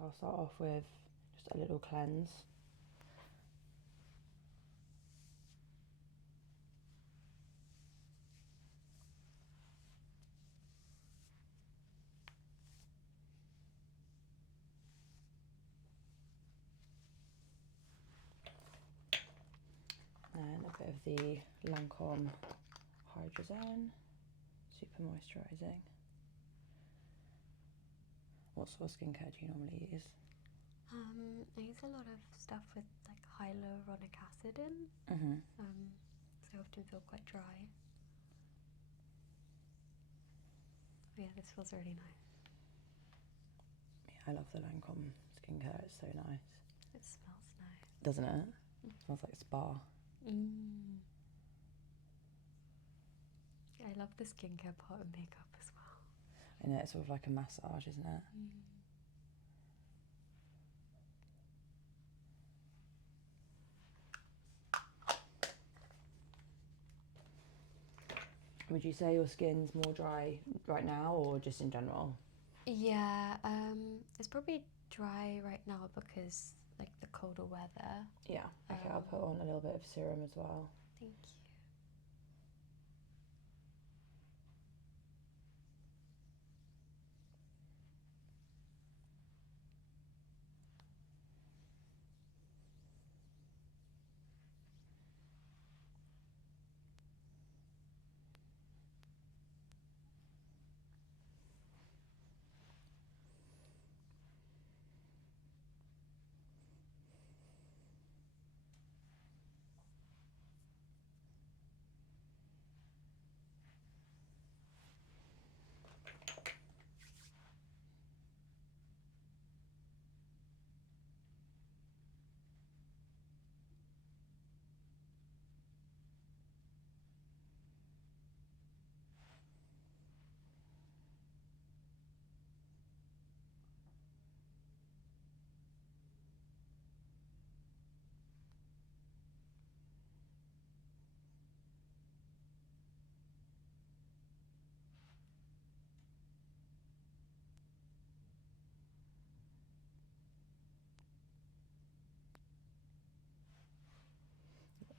So I'll start off with just a little cleanse. And a bit of the Lancome Hydrozen, super moisturising. What sort of skincare do you normally use? I use a lot of stuff with like hyaluronic acid in, so I often feel quite dry. Oh yeah, this feels really nice. Yeah, I love the Lancome skincare, it's so nice. It smells nice. Doesn't it? It smells like a spa. I love the skincare part of makeup as well. I know, it's sort of like a massage, isn't it? Would you say your skin's more dry right now or just in general? Yeah, it's probably dry right now because like the colder weather. Yeah, okay, I'll put on a little bit of serum as well. Thank you.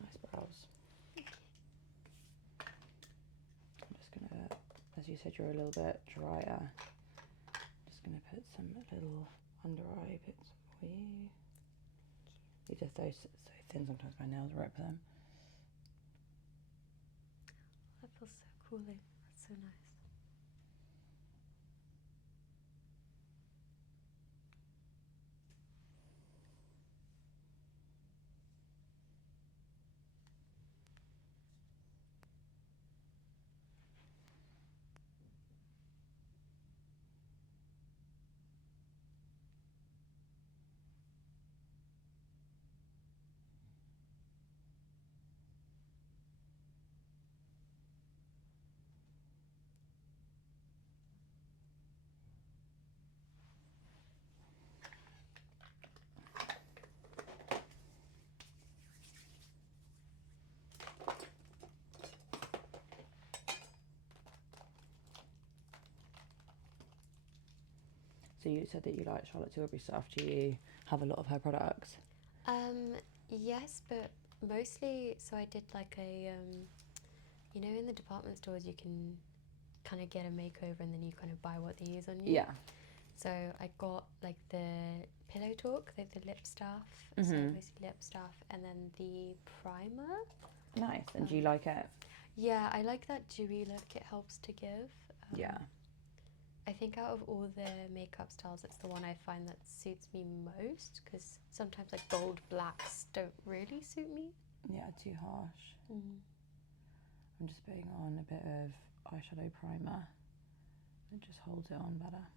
Nice brows. I'm just gonna, as you said, you're a little bit drier. Just gonna put some little under eye bits for you. These are so thin, sometimes my nails rip them. That feels so cooling. That's so nice. So you said that you like Charlotte Tilbury stuff. Do you have a lot of her products? Yes, but mostly, so I did like a, you know, in the department stores you can kind of get a makeover and then you kind of buy what they use on you. Yeah. So I got like the Pillow Talk, the lip stuff, so mostly lip stuff, and then the primer. Nice. And do you like it? Yeah, I like that dewy look it helps to give. Yeah. I think out of all the makeup styles, it's the one I find that suits me most, because sometimes like bold blacks don't really suit me. Yeah, too harsh. I'm just putting on a bit of eyeshadow primer. It just holds it on better.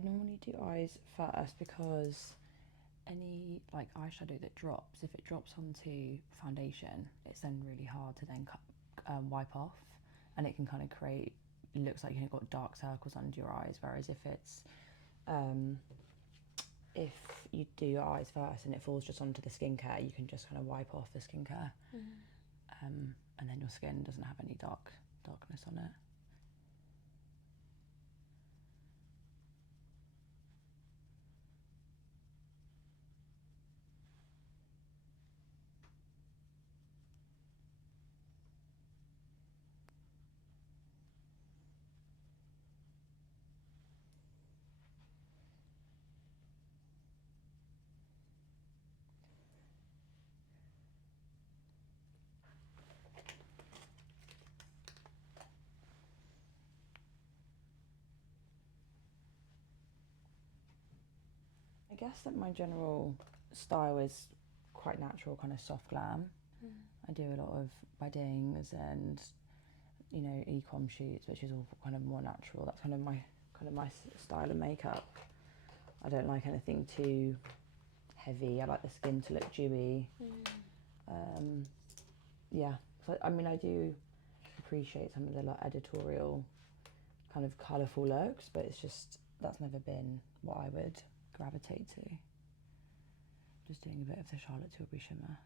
I normally do eyes first because any like eyeshadow that drops, if it drops onto foundation, it's then really hard to then wipe off, and it can kind of create, it looks like you've got dark circles under your eyes. Whereas if it's if you do your eyes first and it falls just onto the skincare, you can just kind of wipe off the skincare, and then your skin doesn't have any darkness on it. I guess that my general style is quite natural, kind of soft glam. I do a lot of weddings and, you know, e-com shoots, which is all kind of more natural. That's kind of my style of makeup. I don't like anything too heavy. I like the skin to look dewy. Yeah, so I mean, I do appreciate some of the like editorial kind of colourful looks, but it's just, that's never been what I would gravitate to. Just doing a bit of the Charlotte Tilbury shimmer.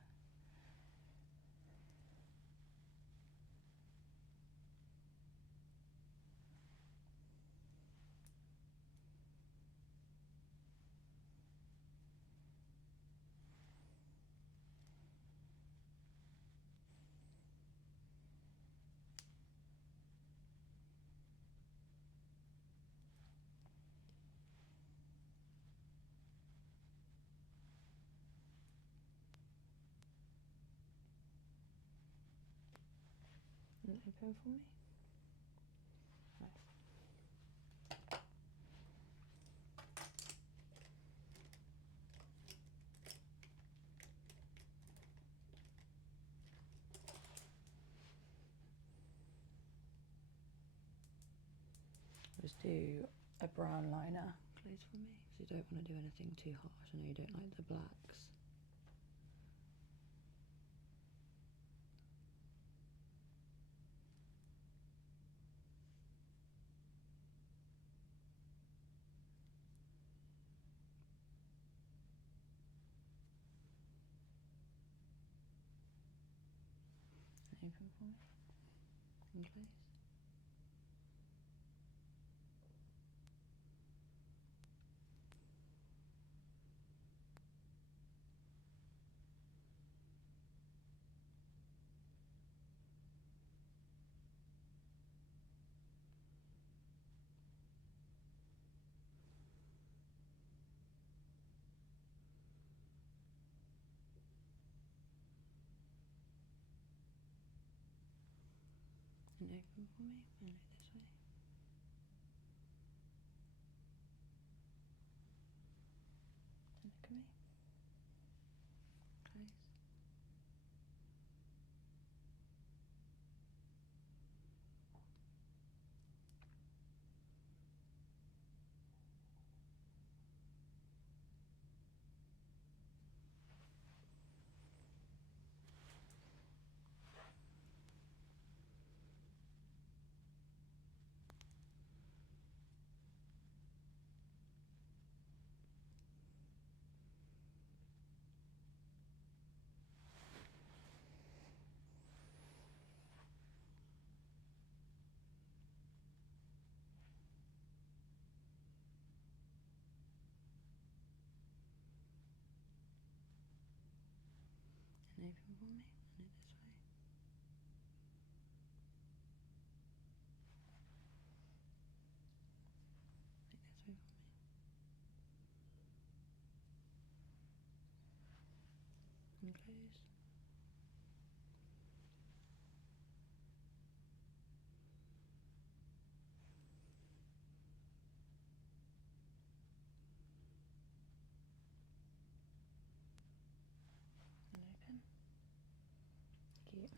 Open for me. Nice. Just do a brown liner close for me, because you don't want to do anything too harsh. I know you don't like the blacks. Open for me, and close. And open for me, and look this way. And look at me. Close. And open for me, and look this way. Look this way for me. And close. And open. Cute.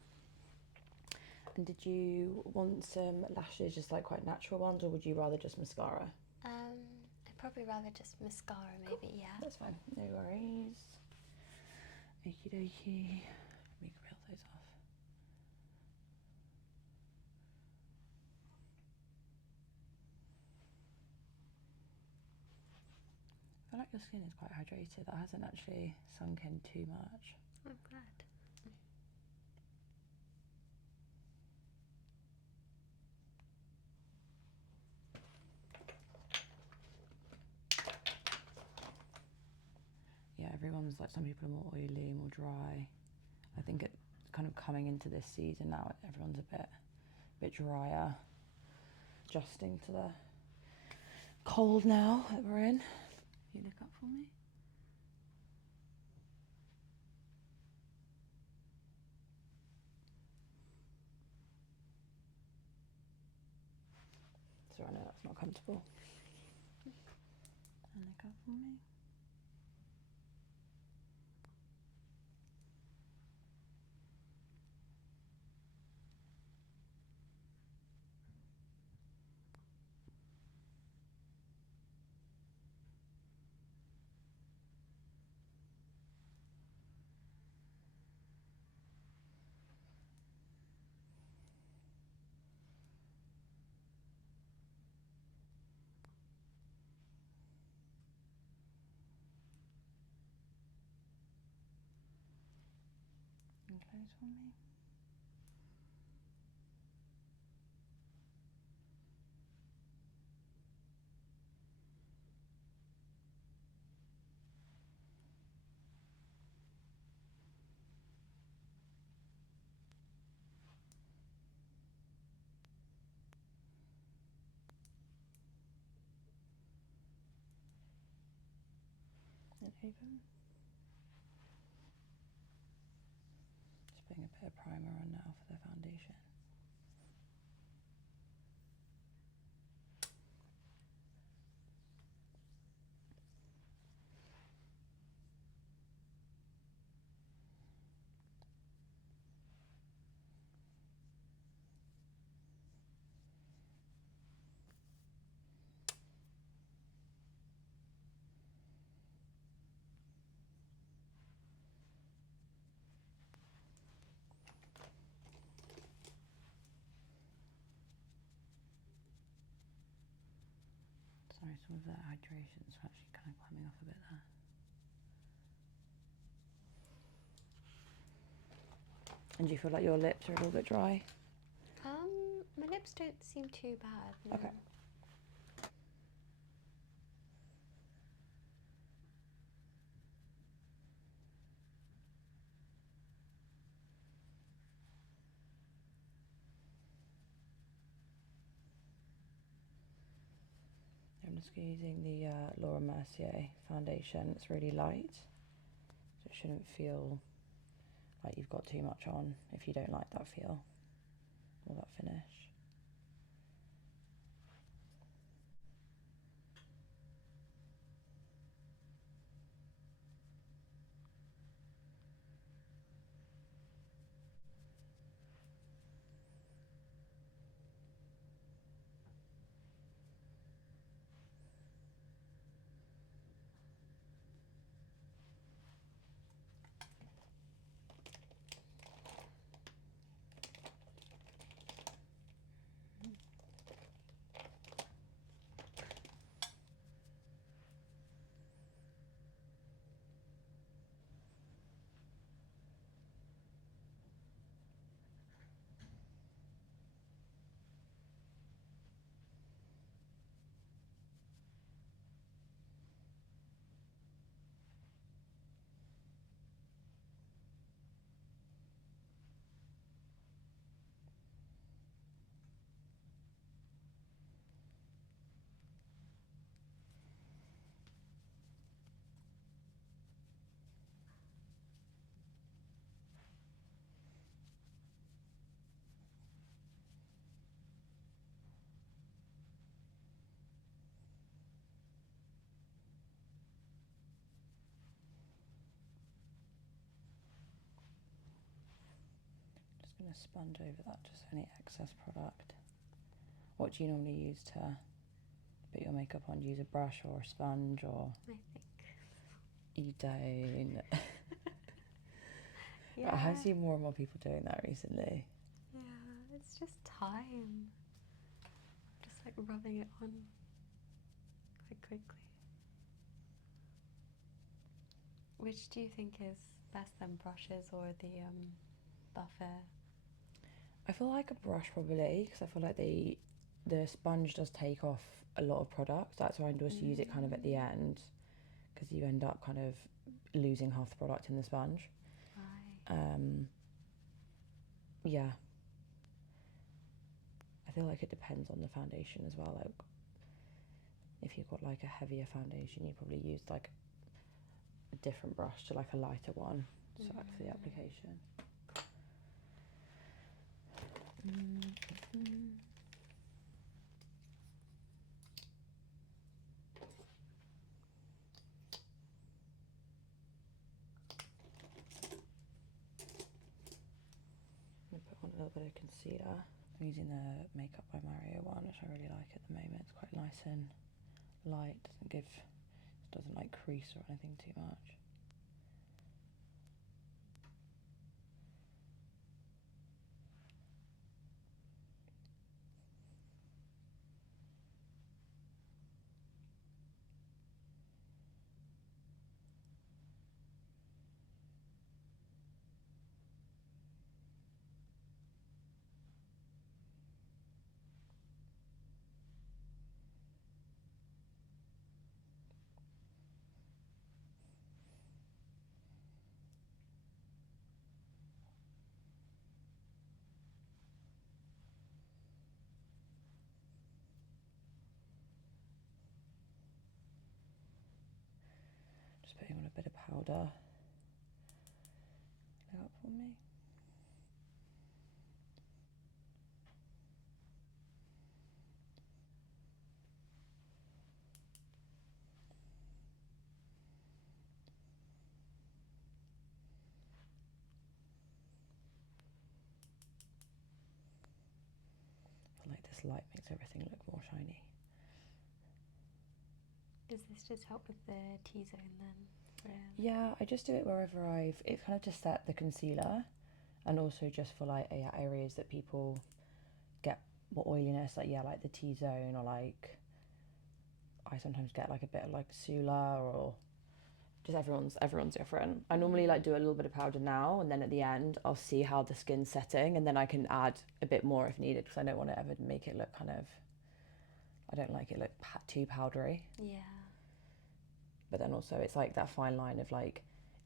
And did you want some lashes, just like quite natural ones, or would you rather just mascara? I probably rather just mascara, maybe. Yeah. That's fine. No worries. Okie dokie. Let me peel those off. I feel like your skin is quite hydrated. That hasn't actually sunk in too much. I'm glad. Yeah, everyone's like, some people are more oily, more dry. I think it's kind of coming into this season now. Everyone's a bit drier, adjusting to the cold now that we're in. You look up for me. Sorry, I know that's not comfortable. And look up for me. And close for me. And open. Just putting a bit of primer on now for the foundation. Sorry, some of that hydration is actually kind of coming off a bit there. And do you feel like your lips are a little bit dry? My lips don't seem too bad. No. Okay. I'm just using the Laura Mercier foundation. It's really light, so it shouldn't feel like you've got too much on if you don't like that feel or that finish. Just going to sponge over that, just any excess product. What do you normally use to put your makeup on, use a brush or a sponge, or I think. you don't. Yeah. I have seen more and more people doing that recently. Yeah, it's just time. Just like rubbing it on quite quickly. Which do you think is best, then brushes or the buffer? I feel like a brush probably, because I feel like the sponge does take off a lot of product. That's why I just use it kind of at the end, because you end up kind of losing half the product in the sponge. Right. Yeah. I feel like it depends on the foundation as well. Like, if you've got like a heavier foundation, you probably use like a different brush to like a lighter one. So that's the application. I'm going to put on a little bit of concealer. I'm using the Makeup by Mario one, which I really like at the moment. It's quite nice and light, doesn't like crease or anything too much. Just putting on a bit of powder. Look up for me. I feel like this light makes everything look more shiny. Does this just help with the T-zone then? Yeah, I just do it wherever it's kind of to set the concealer, and also just for like areas that people get more oiliness, like like the T-zone, or like I sometimes get like a bit of like Sula, or just everyone's different. I normally like do a little bit of powder now, and then at the end I'll see how the skin's setting, and then I can add a bit more if needed, because I don't want to ever make it look I don't like it look too powdery. Yeah. But then also it's like that fine line of like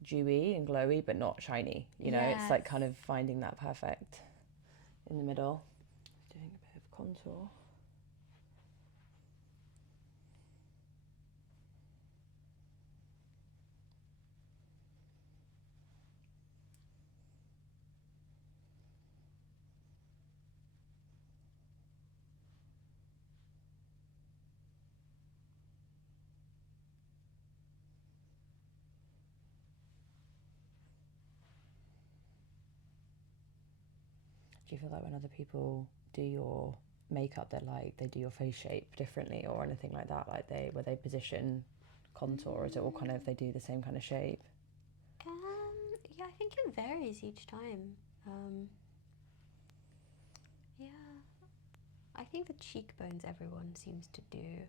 dewy and glowy but not shiny, you know. It's like kind of finding that perfect in the middle. Doing a bit of contour. Do you feel like when other people do your makeup that like they do your face shape differently or anything like that, like where they position contour, or is it all kind of they do the same kind of shape? Yeah, I think it varies each time. Yeah, I think the cheekbones everyone seems to do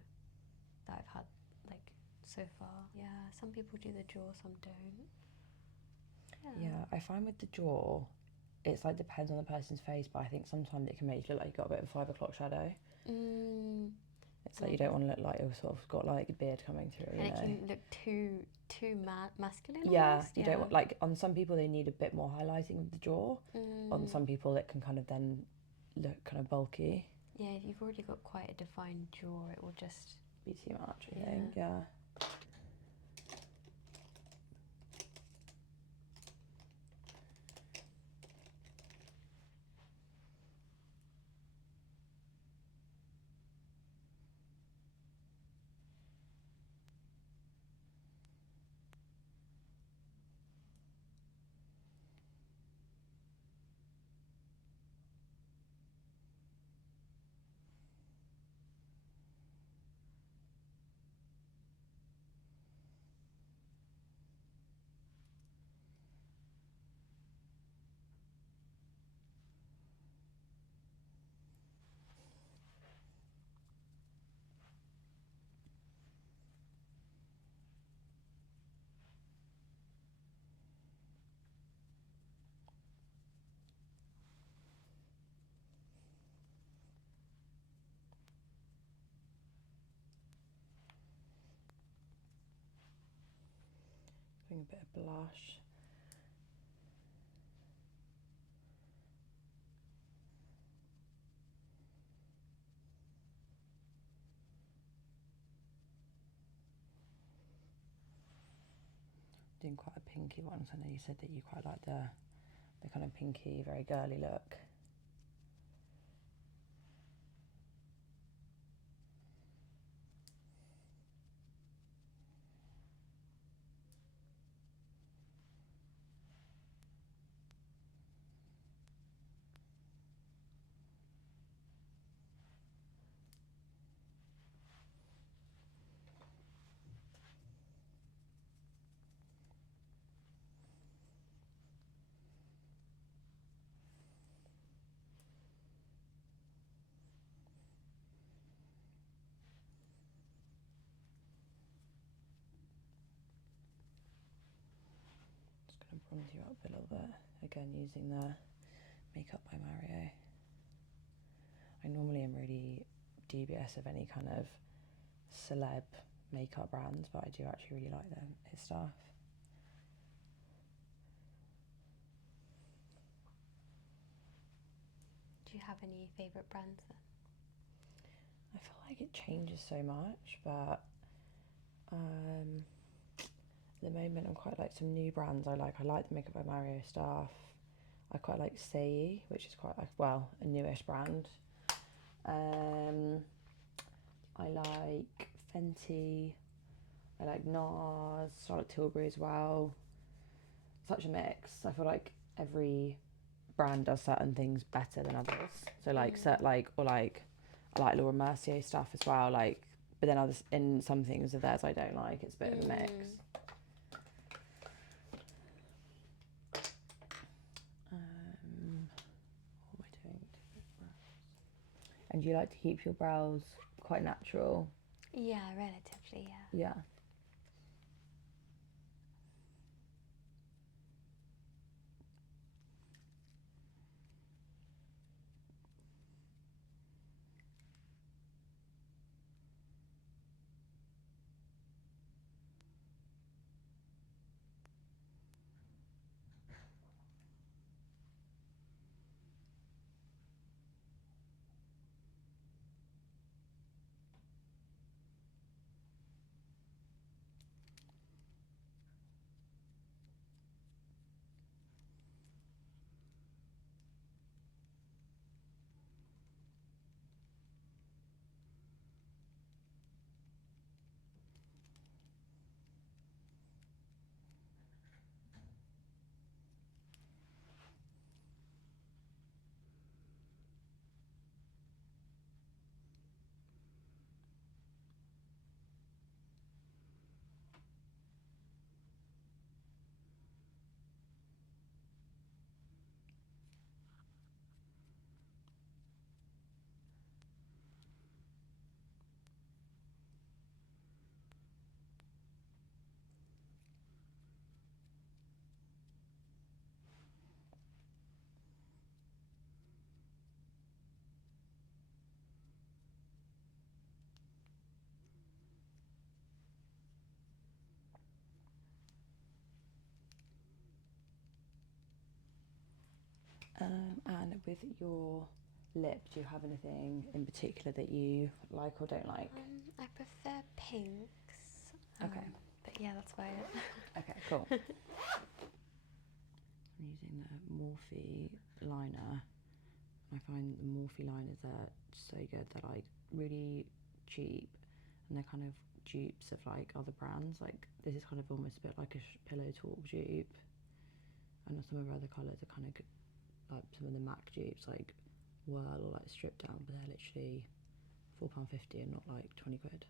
that I've had like so far. Yeah, some people do the jaw, some don't. Yeah, I find with the jaw, it's like depends on the person's face, but I think sometimes it can make you look like you've got a bit of 5 o'clock shadow. It's like you don't want to look like you've sort of got like a beard coming through, and it can look too masculine. Yeah, almost. you don't want, like, on some people they need a bit more highlighting of the jaw. On some people it can kind of then look kind of bulky. Yeah, if you've already got quite a defined jaw, it will just be too much, I think. Yeah. doing a bit of blush. Doing quite a pinky one, so I know you said that you quite like the kind of pinky, very girly look. Bronze you up a little bit, again using the Makeup by Mario. I normally am really dubious of any kind of celeb makeup brands, but I do actually really like his stuff. Do you have any favourite brands then? I feel like it changes so much, but at the moment I'm quite like some new brands I like. I like the Makeup by Mario stuff. I quite like Sei, which is quite well a newish brand. I like Fenty. I like NARS, Charlotte Tilbury as well. Such a mix. I feel like every brand does certain things better than others. So like I like Laura Mercier stuff as well. Like, but then others in some things of theirs I don't like. It's a bit of a mix. What am I doing? And do you like to keep your brows quite natural? Yeah, relatively, yeah. Yeah. And with your lip, do you have anything in particular that you like or don't like? I prefer pinks. Okay. But yeah, that's about it. Okay, cool. I'm using the Morphe liner. I find the Morphe liners are so good. They're like really cheap, and they're kind of dupes of like other brands. Like this is kind of almost a bit like a Pillow Talk dupe, and some of our other colours are kind of like some of the MAC dupes, like Whirl or like Stripped Down, but they're literally £4.50 and not like 20 quid.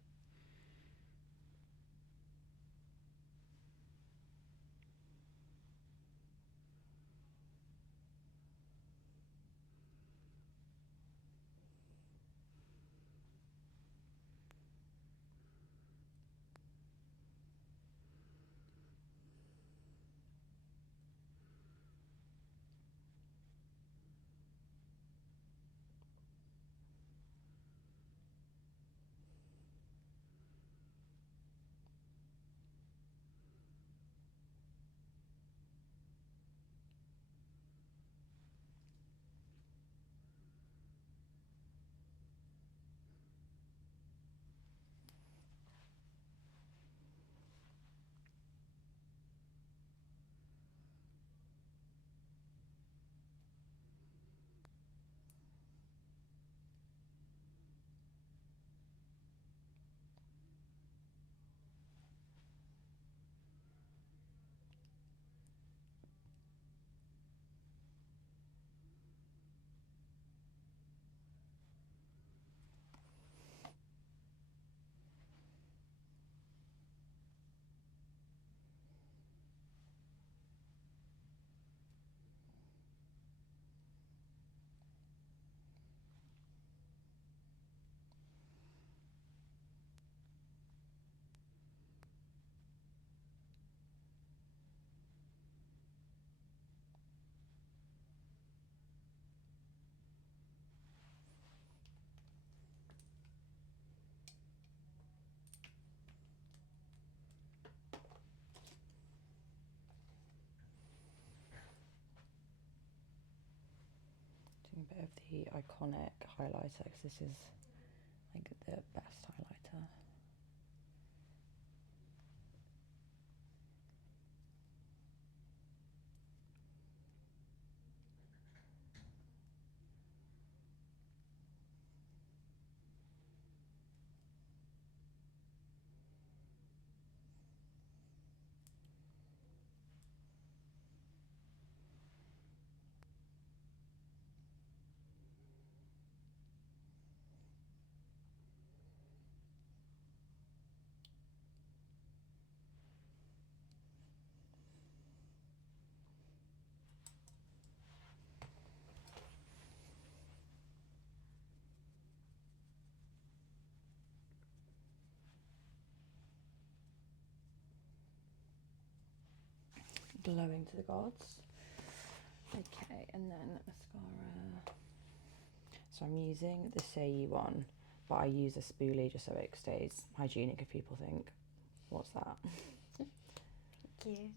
bit of the iconic highlighter because this is like the best highlighter. Glowing to the gods. Okay, and then mascara. So I'm using the Say one, but I use a spoolie just so it stays hygienic if people think, what's that? Thank you.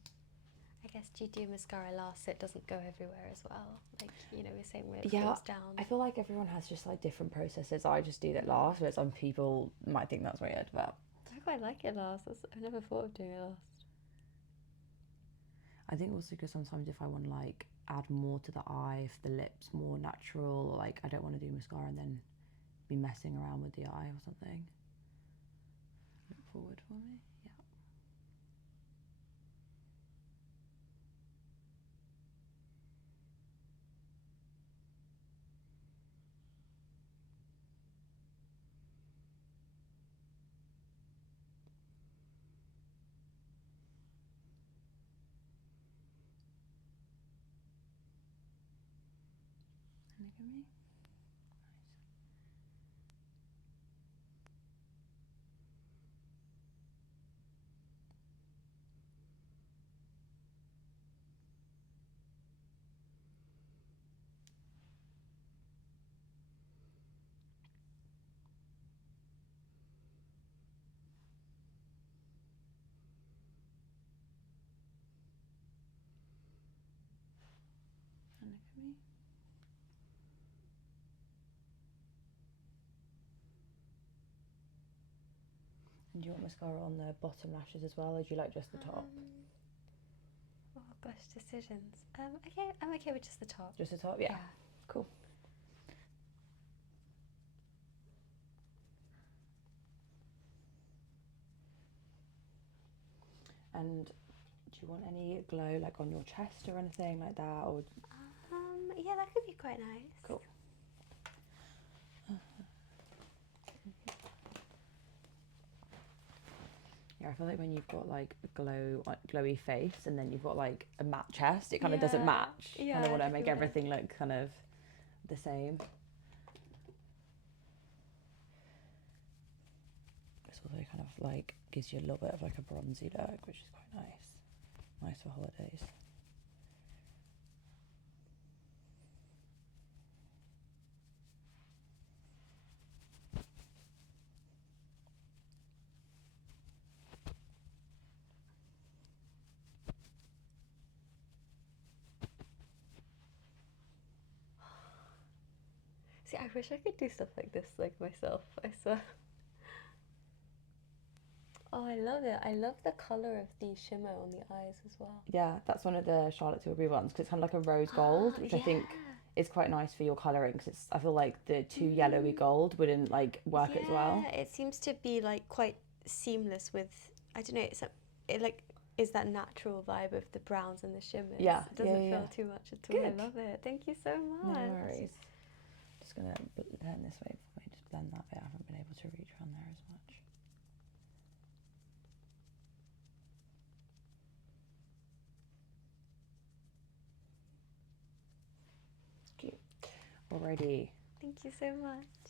I guess do you do mascara last so it doesn't go everywhere as well? Like, you know, the same way it falls down. I feel like everyone has just like different processes. I just do that last, but some people might think that's weird, but I quite like it last. I've never thought of doing it last. I think also because sometimes if I want to like add more to the eye, if the lip's more natural, or like I don't want to do mascara and then be messing around with the eye or something. Look forward for me. Yeah. And look at me. And look at me. And do you want mascara on the bottom lashes as well, or do you like just the top? Oh gosh, decisions. Okay, I'm okay with just the top. Just the top, yeah. Cool. And do you want any glow like on your chest or anything like that, or? Yeah, that could be quite nice. Cool. Yeah, I feel like when you've got like a glowy face and then you've got like a matte chest, it kind of doesn't match. Yeah, kind of want to make everything look kind of the same. This also kind of like gives you a little bit of like a bronzy look, which is quite nice. Nice for holidays. See, I wish I could do stuff like this, like myself, I swear. Oh, I love it. I love the colour of the shimmer on the eyes as well. Yeah, that's one of the Charlotte Tilbury ones because it's kind of like a rose gold, which I think is quite nice for your colouring because I feel like the too yellowy gold wouldn't like work as well. Yeah, it seems to be like quite seamless with, I don't know, it like is that natural vibe of the browns and the shimmers. Yeah, It doesn't feel too much at all. Good. I love it. Thank you so much. No worries. Just gonna turn this way for me, just blend that bit. I haven't been able to reach around there as much. Cute. Alrighty. Thank you so much.